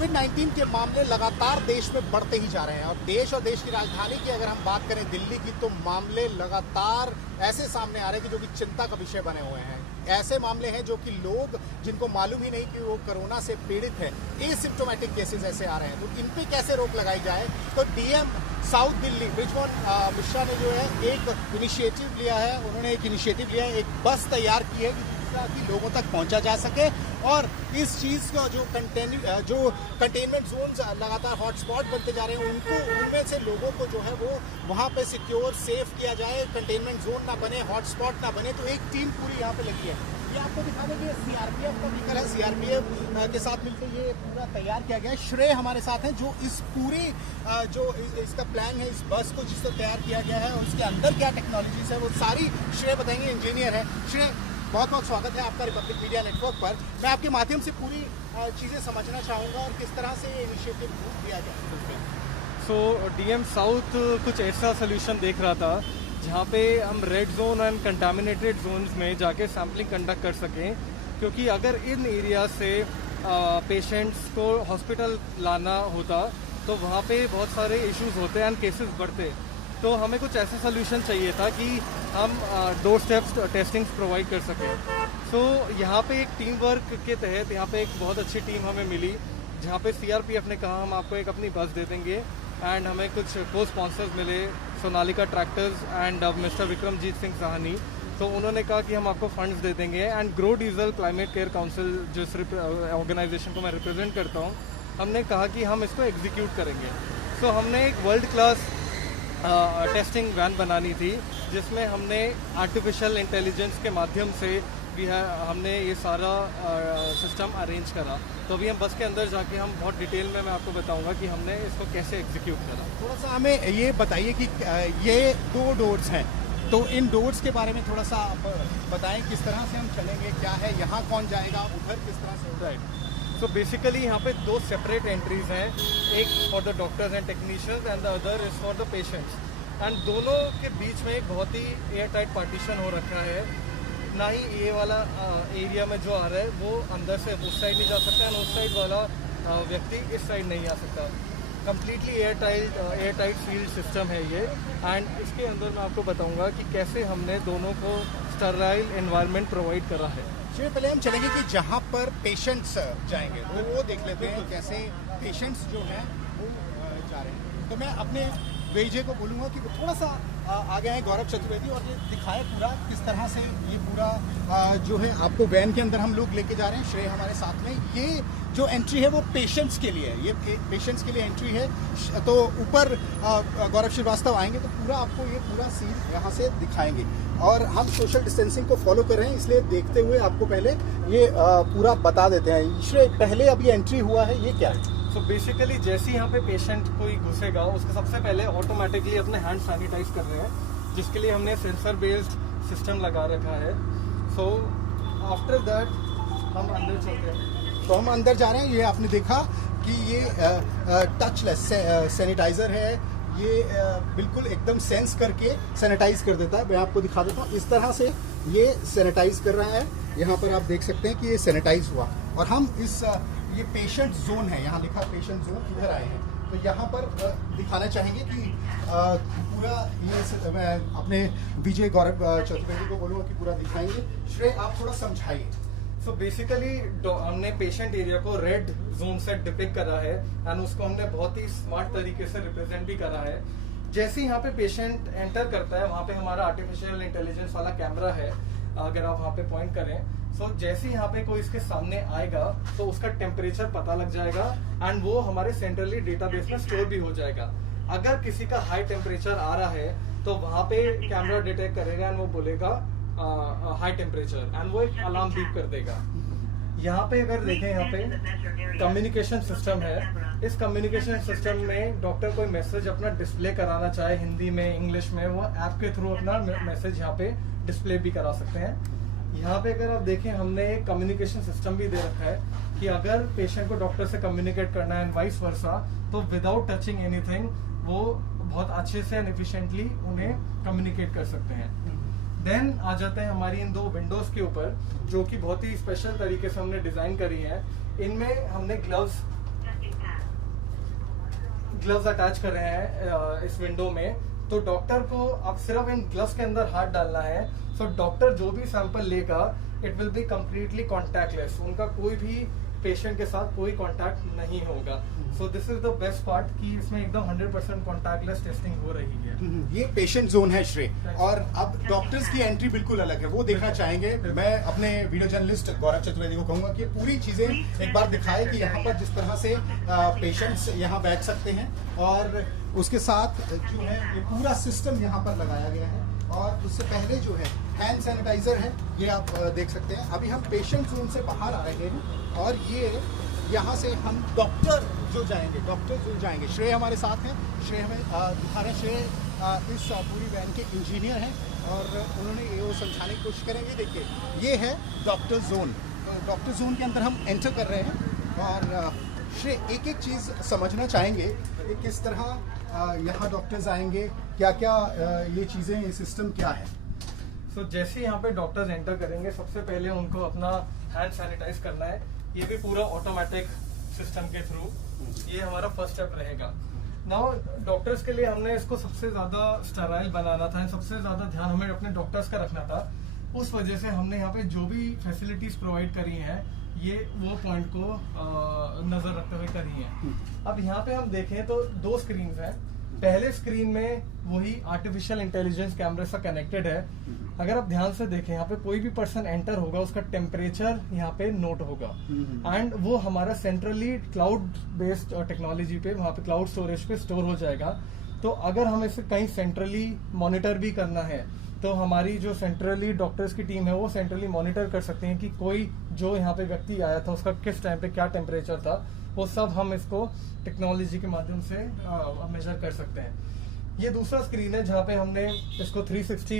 कोविड-19 के मामले लगातार देश में बढ़ते ही जा रहे हैं और देश की राजधानी की अगर हम बात करें दिल्ली की, तो मामले लगातार ऐसे सामने आ रहे हैं कि जो कि चिंता का विषय बने हुए हैं। ऐसे मामले हैं जो कि लोग जिनको मालूम ही नहीं कि वो कोरोना से पीड़ित है, एसिम्प्टोमेटिक केसेस ऐसे आ रहे हैं, तो इन पे कैसे रोक लगाई जाए। तो डीएम साउथ दिल्ली बृजमोहन मिश्रा ने जो है एक इनिशिएटिव लिया है, उन्होंने एक इनिशिएटिव लिया है, एक बस तैयार की है कि लोगों तक पहुंचा जा सके और इस चीज़ का जो कंटेनमेंट जोन्स लगातार हॉटस्पॉट बनते जा रहे हैं, उनमें से लोगों को जो है वो वहाँ पे सिक्योर सेफ किया जाए, कंटेनमेंट जोन ना बने, हॉटस्पॉट ना बने। तो एक टीम पूरी यहाँ पे लगी है। ये आपको दिखा देंगे सीआरपीएफ का व्हीकल है, सीआरपीएफ के साथ मिलकर ये पूरा तैयार किया गया है। श्रेय हमारे साथ हैं जो इस पूरी इसका प्लान है, इस बस को जिस तरह तैयार किया गया है और उसके अंदर क्या टेक्नोलॉजीज है वो सारी श्रेय बताएंगे। इंजीनियर है श्रेय, बहुत बहुत स्वागत है आपका रिपब्लिक मीडिया नेटवर्क पर। मैं आपके माध्यम से पूरी चीज़ें समझना चाहूँगा और किस तरह से ये इनिशिएटिव दिया गया। सो डीएम साउथ कुछ ऐसा सोल्यूशन देख रहा था जहाँ पे हम red zone and contaminated zones में जाके सैम्पलिंग कंडक्ट कर सकें, क्योंकि अगर इन एरिया से पेशेंट्स को हॉस्पिटल लाना होता तो वहाँ पे बहुत सारे इश्यूज होते एंड केसेस बढ़ते। तो हमें कुछ ऐसा सोल्यूशन चाहिए था कि हम डोर स्टेप्स टेस्टिंग्स प्रोवाइड कर सकें। सो यहाँ पे एक टीम वर्क के तहत यहाँ पे एक बहुत अच्छी टीम हमें मिली, जहाँ पे सीआरपीएफ ने कहा हम आपको एक अपनी बस दे देंगे एंड हमें कुछ को स्पॉन्सर्स मिले, Sonalika tractors and mister Vikramjit Singh Sahni. तो उन्होंने कहा कि हम आपको फंड्स दे देंगे and grow diesel climate care council जिस ऑर्गेनाइजेशन को मैं रिप्रेजेंट करता हूँ, हमने कहा कि हम इसको एग्जीक्यूट करेंगे। सो हमने एक वर्ल्ड क्लास टेस्टिंग वैन बनानी थी जिसमें हमने आर्टिफिशियल इंटेलिजेंस के माध्यम से भी हमने ये सारा सिस्टम अरेंज करा। तो अभी हम बस के अंदर जाके हम बहुत डिटेल में मैं आपको बताऊंगा कि हमने इसको कैसे एग्जीक्यूट करा। थोड़ा सा हमें ये बताइए कि ये 2 डोर्स हैं, तो इन डोर्स के बारे में थोड़ा सा आप बताएं, किस तरह से हम चलेंगे, क्या है, यहाँ कौन जाएगा, उधर किस तरह से। राइट, तो बेसिकली यहाँ पे 2 सेपरेट एंट्रीज हैं, एक for the doctors and technicians and the other is for the patients. And दोनों के बीच में एक बहुत ही एयर टाइट पार्टीशन हो रखा है। ना ही ये वाला एरिया में जो आ रहा है वो अंदर से उस साइड नहीं जा सकता एंड उस साइड वाला व्यक्ति इस साइड नहीं आ सकता। Completely airtight sealed system है ये। एंड इसके अंदर मैं आपको बताऊंगा कि कैसे हमने दोनों को स्टराइल एनवायरनमेंट प्रोवाइड करा है। पहले हम चलेंगे कि जहाँ पर पेशेंट्स जाएंगे तो वो देख लेते हैं कैसे पेशेंट्स जो हैं वो जा रहे हैं। तो मैं अपने वेजे को बोलूँगा कि वो थोड़ा सा आगे हैं, गौरव चतुर्वेदी, और ये दिखाए पूरा किस तरह से ये पूरा जो है आपको वैन के अंदर हम लोग लेके जा रहे हैं। श्रेय हमारे साथ में। ये जो एंट्री है वो पेशेंट्स के लिए है, ये पेशेंट्स के लिए एंट्री है। तो ऊपर गौरव श्रीवास्तव आएंगे तो पूरा आपको ये पूरा सीन यहाँ से दिखाएंगे और हम सोशल डिस्टेंसिंग को फॉलो कर रहे हैं, इसलिए देखते हुए आपको पहले ये पूरा बता देते हैं। श्रेय, पहले अभी एंट्री हुआ है, ये क्या है? सो बेसिकली जैसे यहाँ पे पेशेंट कोई घुसेगा उसके सबसे पहले ऑटोमेटिकली अपने हैंड सैनिटाइज कर रहे हैं, जिसके लिए हमने सेंसर बेस्ड सिस्टम लगा रखा है। सो आफ्टर दैट हम अंदर चलते हैं। तो हम अंदर जा रहे हैं। ये आपने देखा कि ये टचलेस सैनिटाइजर है, ये बिल्कुल एकदम सेंस करके सैनिटाइज कर देता है। मैं आपको दिखा देता हूँ, इस तरह से ये सैनिटाइज कर रहा है। यहाँ पर आप देख सकते हैं कि ये सैनिटाइज हुआ और हम इस ये पेशेंट जोन है, यहाँ लिखा पेशेंट जोन, इधर आए हैं। तो यहाँ पर दिखाना चाहेंगे कि पूरा ये मैं अपने विजय गौरव चतुर्वेदी को बोलूँगा कि पूरा दिखाएंगे। श्रेय, आप थोड़ा समझाइए। सो बेसिकली हमने पेशेंट एरिया को रेड जोन से डिपिक्ट करा है एंड उसको हमने बहुत ही स्मार्ट तरीके से रिप्रेजेंट भी करा है। जैसे यहाँ पे पेशेंट एंटर करता है वहाँ पे हमारा आर्टिफिशियल इंटेलिजेंस वाला कैमरा है, अगर आप वहाँ पे पॉइंट करें। सो जैसे यहाँ पे कोई इसके सामने आएगा तो उसका टेम्परेचर पता लग जाएगा एंड वो हमारे सेंट्रली डेटाबेस में स्टोर भी हो जाएगा। अगर किसी का हाई टेम्परेचर आ रहा है तो वहाँ पे कैमरा डिटेक्ट करेगा एंड वो बोलेगा हाई टेम्परेचर एंड वो एक अलार्म बीप कर देगा। यहाँ पे अगर देखें, यहाँ पे कम्युनिकेशन सिस्टम है। इस कम्युनिकेशन सिस्टम में डॉक्टर कोई मैसेज अपना डिस्प्ले कराना चाहे हिंदी में, इंग्लिश में, वो ऐप के थ्रू अपना मैसेज यहाँ पे डिस्प्ले भी करा सकते हैं। यहाँ पे अगर आप देखें, हमने एक कम्युनिकेशन सिस्टम भी दे रखा है कि अगर पेशेंट को डॉक्टर से कम्युनिकेट करना है एंड वाइस वर्सा, तो विदाउट टचिंग एनीथिंग वो बहुत अच्छे से एंड एफिशिएंटली उन्हें कम्युनिकेट कर सकते हैं। देन आ जाते हैं हमारी इन 2 विंडोज के ऊपर, जो कि बहुत ही स्पेशल तरीके से हमने डिजाइन करी है। इनमें हमने ग्लव्स ग्लव्स अटैच कर रहे हैं इस विंडो में, तो डॉक्टर को अब सिर्फ इन ग्लव्स के अंदर हाथ डालना है। सो डॉक्टर जो भी सैंपल लेगा it will be completely contactless, उनका कोई भी पेशेंट के साथ कोई कांटेक्ट नहीं होगा। So this is the best part कि इसमें एकदम 100% कांटेक्टलेस टेस्टिंग हो रही है। ये पेशेंट जोन है श्रेय, और अब डॉक्टर्स की एंट्री बिल्कुल अलग है, वो देखना चाहेंगे। मैं अपने वीडियो जर्नलिस्ट गौरव चतुर्वेदी को कहूंगा कि पूरी चीजें एक बार दिखाए कि यहाँ पर जिस तरह से पेशेंट्स यहाँ बैठ सकते हैं, और उसके साथ जो है ये पूरा सिस्टम यहाँ पर लगाया गया है। और उससे पहले जो है हैंड सैनिटाइजर है, ये आप देख सकते हैं। अभी हम पेशेंट जोन से बाहर आ रहे हैं, और ये यहाँ से हम डॉक्टर जो जाएंगे। श्रेय हमारे साथ हैं, श्रेय हमें दिखा रहे हैं। श्रेय इस पूरी वैन के इंजीनियर हैं, और उन्होंने ये समझाने की कोशिश करेंगे। देखिए, ये है डॉक्टर जोन। डॉक्टर जोन के अंदर हम एंटर कर रहे हैं, और श्रेय एक एक चीज़ समझना चाहेंगे कि किस तरह यहाँ डॉक्टर्स आएंगे, क्या क्या ये चीज़ें, ये सिस्टम क्या है। सो जैसे यहाँ पे डॉक्टर्स एंटर करेंगे, सबसे पहले उनको अपना हैंड सैनिटाइज करना है। ये भी पूरा ऑटोमेटिक सिस्टम के थ्रू, ये हमारा फर्स्ट स्टेप रहेगा। नाउ डॉक्टर्स के लिए हमने इसको सबसे ज्यादा स्टेराइल बनाना था, सबसे ज्यादा ध्यान हमें अपने डॉक्टर्स का रखना था। उस वजह से हमने यहाँ पे जो भी फैसिलिटीज प्रोवाइड करी हैं, ये वो पॉइंट को नजर रखते हुए करी है। अब यहाँ पे हम देखें तो 2 स्क्रीन हैं। पहले स्क्रीन में वही आर्टिफिशियल इंटेलिजेंस कैमरे से कनेक्टेड है। अगर आप ध्यान से देखें, यहाँ पे कोई भी पर्सन एंटर होगा, उसका टेम्परेचर यहाँ पे नोट होगा, एंड वो हमारा सेंट्रली क्लाउड बेस्ड टेक्नोलॉजी पे, वहाँ पे क्लाउड स्टोरेज पे स्टोर हो जाएगा। तो अगर हमें इसे कहीं सेंट्रली मॉनिटर भी करना है, तो हमारी जो सेंट्रली डॉक्टर्स की टीम है वो सेंट्रली मॉनिटर कर सकते हैं कि कोई जो यहाँ पे व्यक्ति आया था उसका किस टाइम पे क्या टेम्परेचर था, वो सब हम इसको टेक्नोलॉजी के माध्यम से मेजर कर सकते हैं। ये दूसरा स्क्रीन है जहाँ पे हमने इसको 360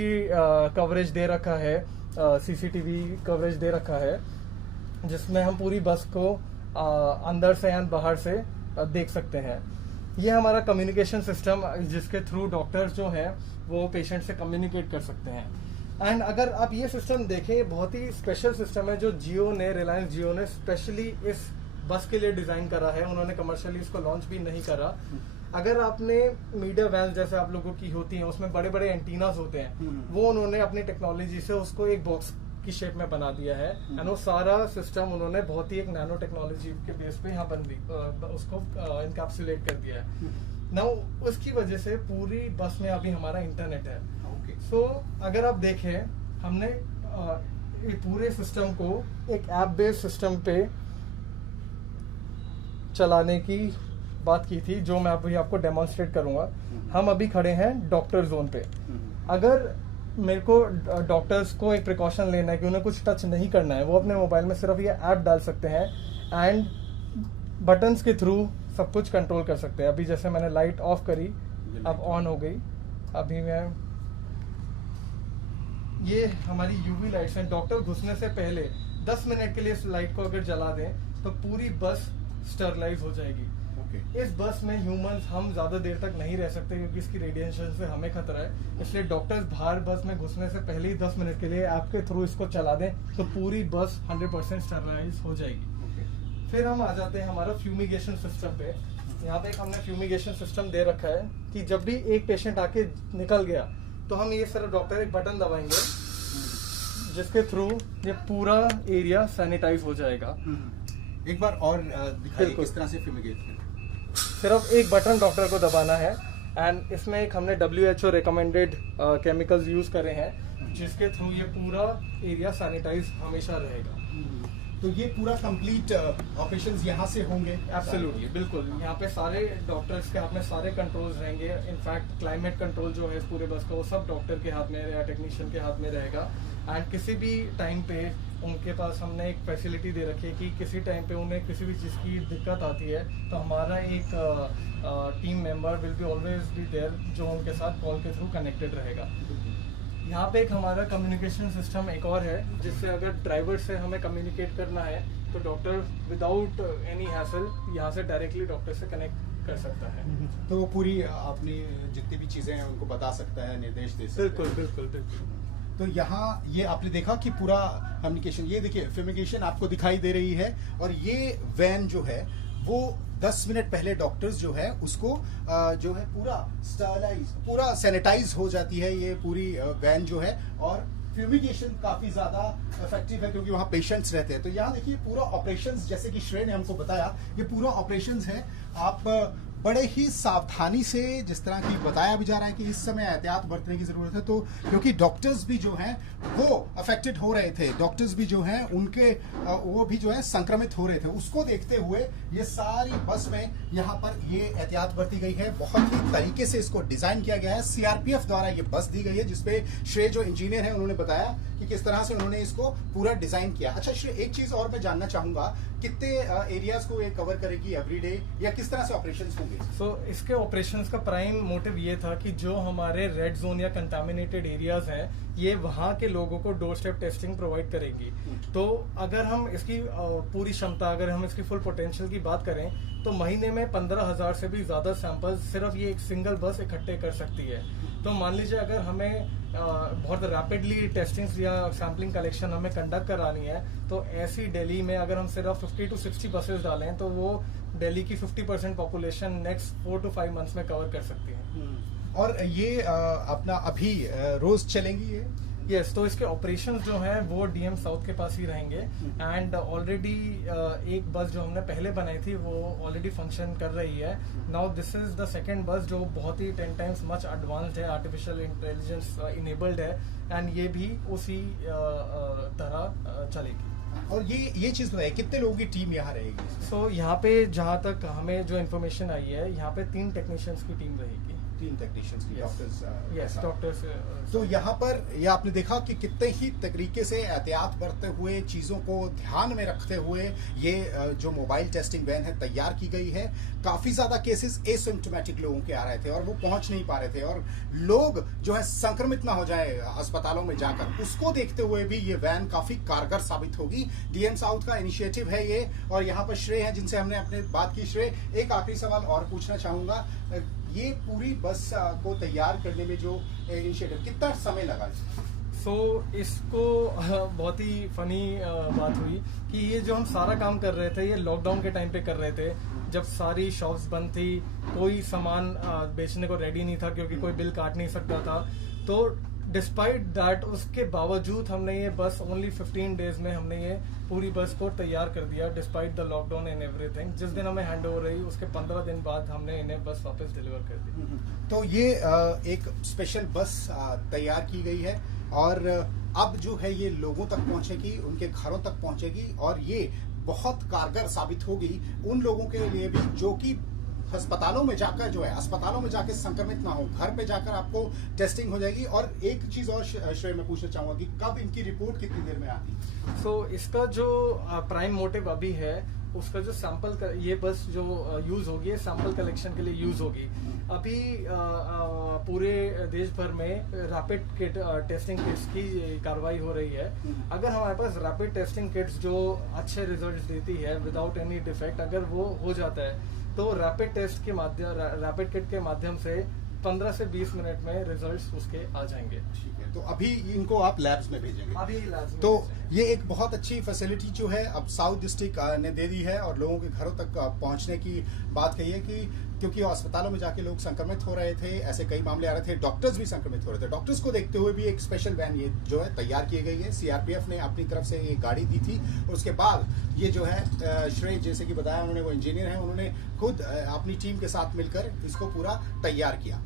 कवरेज दे रखा है, सीसीटीवी कवरेज दे रखा है, जिसमें हम पूरी बस को अंदर से एंड बाहर से देख सकते हैं। ये हमारा कम्युनिकेशन सिस्टम, जिसके थ्रू डॉक्टर्स जो हैं वो पेशेंट से कम्युनिकेट कर सकते हैं। एंड अगर आप ये सिस्टम देखें, बहुत ही स्पेशल सिस्टम है जो रिलायंस जियो ने स्पेशली इस बस के लिए डिजाइन करा है। उन्होंने कमर्शियली इसको लॉन्च भी नहीं करा। अगर आपने मीडिया वैन जैसे आप लोगों की होती हैं, उसमें बड़े बड़े एंटीनास होते हैं, वो उन्होंने अपनी टेक्नोलॉजी से उसको एक बॉक्स की शेप में बना दिया है। एंड वो सारा सिस्टम उन्होंने बहुत ही एक नैनो टेक्नोलॉजी के बेस पे यहाँ उसको इनकैप्सुलेट कर दिया है। नाउ उसकी वजह से पूरी बस में अभी हमारा इंटरनेट है। सो अगर आप देखें, हमने ये पूरे सिस्टम को एक ऐप बेस्ड सिस्टम पे चलाने की बात की थी, जो मैं अभी आपको डेमोन्स्ट्रेट करूंगा। हम अभी खड़े हैं डॉक्टर जोन पे। अगर मेरे को डॉक्टर्स को एक प्रिकॉशन लेना है कि उन्हें कुछ टच नहीं करना है, वो अपने मोबाइल में सिर्फ ये ऐप डाल सकते हैं एंड बटन्स के थ्रू सब कुछ कंट्रोल कर सकते हैं। अभी जैसे मैंने लाइट ऑफ करी, अब ऑन हो गई। अभी मैं, ये हमारी यूवी लाइट्स हैं। डॉक्टर घुसने से पहले 10 मिनट के लिए इस लाइट को अगर जला दें तो पूरी बस स्टरलाइज हो जाएगी। इस बस में ह्यूमंस हम ज्यादा देर तक नहीं रह सकते क्योंकि इसकी रेडिएशन से हमें खतरा है। इसलिए डॉक्टर्स बाहर बस में घुसने से पहले ही 10 मिनट के लिए ऐप के थ्रू इसको चला दें तो पूरी बस 100% स्टरलाइज हो जाएगी। फिर हम आ जाते हैं हमारा फ्यूमिगेशन सिस्टम पे। यहाँ पे एक हमने फ्यूमिगेशन सिस्टम दे रखा है कि जब भी एक पेशेंट आके निकल गया तो हम ये सिर्फ डॉक्टर एक बटन दबाएंगे, जिसके थ्रू ये पूरा एरिया सैनिटाइज हो जाएगा। एक बार और दिखाइए किस तरह से फ्यूमिगेट। सिर्फ एक बटन डॉक्टर को दबाना है, एंड इसमें एक हमने WHO रिकमेंडेड केमिकल्स यूज करे हैं, जिसके थ्रू ये पूरा एरिया सैनिटाइज हमेशा रहेगा। तो ये पूरा कंप्लीट ऑपरेशंस यहाँ से होंगे? एब्सोल्युटली, बिल्कुल। यहाँ पे सारे डॉक्टर्स के हाथ में सारे कंट्रोल्स रहेंगे। इनफैक्ट क्लाइमेट कंट्रोल जो है इस पूरे बस का, वो सब डॉक्टर के हाथ में या टेक्नीशियन के हाथ में रहेगा। एंड किसी भी टाइम पे उनके पास हमने एक फैसिलिटी दे रखी है कि किसी टाइम पे उन्हें किसी भी चीज़ की दिक्कत आती है तो हमारा एक team member will be always be there, जो उनके साथ कॉल के थ्रू कनेक्टेड रहेगा। यहाँ पे एक हमारा कम्युनिकेशन सिस्टम एक और है, जिससे अगर ड्राइवर से हमें कम्युनिकेट करना है तो डॉक्टर विदाउट एनी हैसल यहाँ से डायरेक्टली डॉक्टर से कनेक्ट कर सकता है। तो वो पूरी अपनी जितनी भी चीज़ें हैं उनको बता सकता है, निर्देश दे सकता है। बिल्कुल बिल्कुल बिल्कुल। तो यहाँ ये आपने देखा कि पूरा कम्युनिकेशन, ये देखिए फ्यूमिगेशन आपको दिखाई दे रही है। और ये वैन जो है वो 10 मिनट पहले डॉक्टर्स जो है उसको जो है पूरा सैनिटाइज हो जाती है ये पूरी वैन जो है, और फ्यूमिगेशन काफी ज्यादा इफेक्टिव है क्योंकि वहां पेशेंट्स रहते हैं। तो यहाँ देखिए पूरा ऑपरेशंस, जैसे कि श्रेय ने हमको बताया, ये पूरा ऑपरेशंस है। आप बड़े ही सावधानी से, जिस तरह की बताया भी जा रहा है कि इस समय एहतियात बरतने की जरूरत है, तो क्योंकि डॉक्टर्स भी जो हैं वो अफेक्टेड हो रहे थे, डॉक्टर्स भी जो हैं उनके वो भी जो है संक्रमित हो रहे थे, उसको देखते हुए ये सारी बस में यहाँ पर ये एहतियात बरती गई है। बहुत ही तरीके से इसको डिजाइन किया गया है। सीआरपीएफ द्वारा ये बस दी गई है, जिसपे श्रेय जो इंजीनियर है उन्होंने बताया कि किस तरह से उन्होंने इसको पूरा डिजाइन किया। अच्छा श्रेय, एक चीज और मैं जानना चाहूंगा, कितने एरियाज को ये कवर करेगी एवरीडे, या किस तरह से ऑपरेशंस होंगे? इसके ऑपरेशंस का प्राइम मोटिव ये था कि जो हमारे रेड जोन या कंटामिनेटेड एरियाज हैं, ये वहाँ के लोगों को डोर स्टेप टेस्टिंग प्रोवाइड करेंगी। तो अगर हम इसकी पूरी क्षमता, अगर हम इसकी फुल पोटेंशियल की बात करें, तो महीने में 15,000 से भी ज्यादा सैंपल्स सिर्फ ये एक सिंगल बस इकट्ठे कर सकती है। तो मान लीजिए अगर हमें बहुत रैपिडली टेस्टिंग या सैम्पलिंग कलेक्शन हमें कंडक्ट करानी है, तो ऐसी दिल्ली में अगर हम सिर्फ 50 to 60 बसेस डालें, तो वो दिल्ली की 50% पॉपुलेशन नेक्स्ट 4 to 5 मंथ्स में कवर कर सकती है। और ये अपना अभी रोज चलेंगी ये? यस, तो इसके ऑपरेशंस जो हैं वो डीएम साउथ के पास ही रहेंगे। एंड ऑलरेडी एक बस जो हमने पहले बनाई थी वो ऑलरेडी फंक्शन कर रही है। Now this is the second बस जो बहुत ही 10 टाइम्स मच एडवांस्ड है, आर्टिफिशियल इंटेलिजेंस इनेबल्ड है, एंड ये भी उसी तरह चलेगी। और ये चीज बताइए, कितने लोगों की टीम यहाँ रहेगी? सो यहाँ पे जहाँ तक हमें जो इन्फॉर्मेशन आई है, यहाँ पे 3 टेक्नीशियंस की टीम रहेगी। 3 टेक्नीशियंस की, डॉक्टर्स? Yes, doctors. तो यहाँ पर ये आपने देखा कि कितने ही तरीके से एहतियात बरतते हुए, चीजों को ध्यान में रखते हुए ये जो मोबाइल टेस्टिंग वैन है तैयार की गई है। काफी ज्यादा केसेस एसिम्प्टोमेटिक लोगों के आ रहे थे और वो पहुंच नहीं पा रहे थे, और लोग जो है संक्रमित ना हो जाए अस्पतालों में जाकर, उसको देखते हुए भी ये वैन काफी कारगर साबित होगी। डीएम साउथ का इनिशिएटिव है ये। और यहाँ पर श्रेय है जिनसे हमने अपने बात की। श्रेय, एक आखिरी सवाल और पूछना चाहूंगा, ये पूरी बस को तैयार करने में जो इनिशिएटिव, कितना समय लगा? इसको बहुत ही फनी बात हुई कि ये जो हम सारा काम कर रहे थे, ये लॉकडाउन के टाइम पे कर रहे थे, जब सारी शॉप्स बंद थी, कोई सामान बेचने को रेडी नहीं था क्योंकि कोई बिल काट नहीं सकता था। तो डिस्पाइट दैट, उसके बावजूद हमने ये बस ओनली 15 डेज में हमने ये पूरी बस को तैयार कर दिया, despite the lockdown and everything. जिस दिन हमें हैंड ओवर रही, उसके 15 दिन बाद हमने इन्हें बस वापस डिलीवर कर दी। तो ये एक स्पेशल बस तैयार की गई है, और अब जो है ये लोगों तक पहुंचेगी, उनके घरों तक पहुंचेगी, और ये बहुत कारगर साबित होगी उन लोगों के लिए भी जो कि अस्पतालों में जाकर जो है, अस्पतालों में जाकर संक्रमित ना हो, घर पे जाकर आपको टेस्टिंग हो जाएगी। और एक चीज और श्रेय मैं पूछना चाहूंगा कि कब इनकी रिपोर्ट कितनी देर में आती? इसका जो प्राइम मोटिव अभी है, उसका जो सैंपल, ये बस जो यूज होगी, सैंपल कलेक्शन के लिए यूज होगी। अभी पूरे देश भर में रैपिड किट टेस्टिंग किट्स की कार्रवाई हो रही है। अगर हमारे पास रैपिड टेस्टिंग किट्स जो अच्छे रिजल्ट्स देती है विदाउट एनी डिफेक्ट, अगर वो हो जाता है, तो रैपिड टेस्ट के माध्यम, रैपिड किट के माध्यम से 15 से 20 मिनट में रिजल्ट्स उसके आ जाएंगे। ठीक है, तो अभी इनको आप लैब्स में भेजेंगे? अभी लैब्स में। तो ये एक बहुत अच्छी फैसिलिटी जो है अब साउथ डिस्ट्रिक्ट ने दे दी है, और लोगों के घरों तक पहुंचने की बात कही है कि क्योंकि अस्पतालों में जाके लोग संक्रमित हो रहे थे, ऐसे कई मामले आ रहे थे, डॉक्टर्स भी संक्रमित हो रहे थे। डॉक्टर्स को देखते हुए भी एक स्पेशल वैन ये जो है तैयार की गई है। सीआरपीएफ ने अपनी तरफ से एक गाड़ी दी थी, और उसके बाद ये जो है श्रेय जैसे कि बताया उन्होंने, वो इंजीनियर हैं, उन्होंने खुद अपनी टीम के साथ मिलकर इसको पूरा तैयार किया।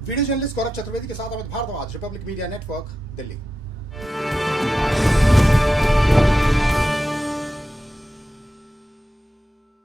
वीडियो जर्नलिस्ट गौरव चतुर्वेदी के साथ Amit Bhardwaj, Republic Media Network, Delhi.